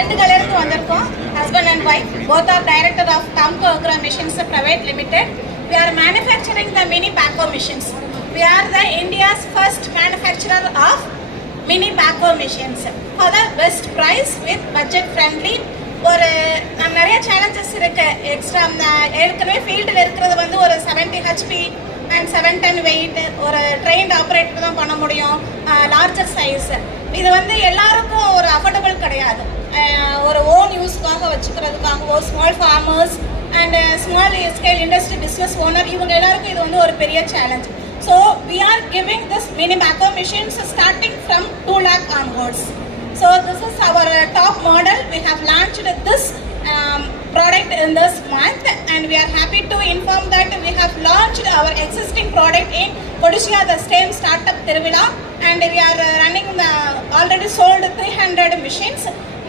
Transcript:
திண்டுக்கல்லிருந்து வந்திருக்கோம். Husband and wife, both are director of Tamco Agro Machines Private Limited. We are manufacturing the mini backhoe machines. We are the India's first manufacturer of mini backhoe machines for the best price with budget friendly. ஒரு நிறைய சேலஞ்சஸ் இருக்கு. எக்ஸ்ட்ரா ஏற்கனவே ஃபீல்டில் இருக்கிறது வந்து ஒரு 70 HP and 710 வெயிட், ஒரு trained operator தான் பண்ண முடியும். லார்ஜர் சைஸ் இது வந்து எல்லாருக்கும் ஒரு அஃபோர்டபுள் கிடையாது. ஒரு ஓன் யூஸ்க்காக வச்சுக்கிறதுக்காகவோ small farmers and small scale industry business owner இவங்க எல்லாருக்கும் இது வந்து ஒரு பெரிய challenge. So we are giving this mini backhoe machines starting from 2 lakh onwards. So this is our top model. We have launched this product in this month, and we are happy to inform that we have launched our existing product in Odisha, the STEM Startup Tiruvila, and we are running the already sold 300 machines.